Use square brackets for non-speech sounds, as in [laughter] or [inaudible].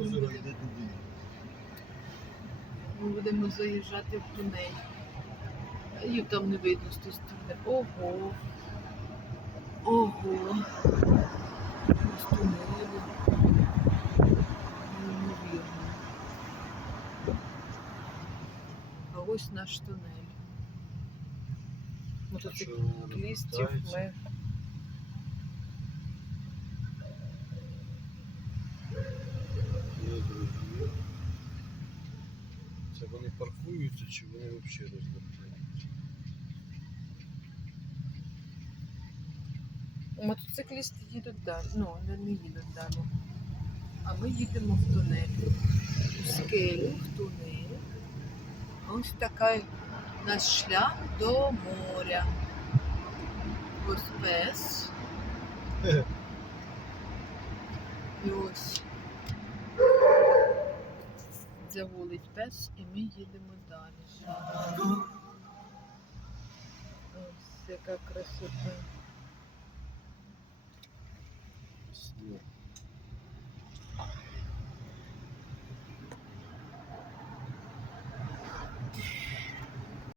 озеро йде туди. Ми будемо заїжджати в тунель. Їх там не видно з тої сторони. Ого. Ого. Неймовірно. А ось наш тунель. Мотоциклістів ми. Не зрозумів. Це вони паркуються чи вони взагалі розвертаються? Мотоциклісти їдуть далі. Ну, не, не їдуть далі. А ми їдемо в тунель. У скелю, в тунель. Ось такий наш шлях до моря. Ось пес. [laughs] І ось заволить пес, і ми їдемо далі. Ось яка красота.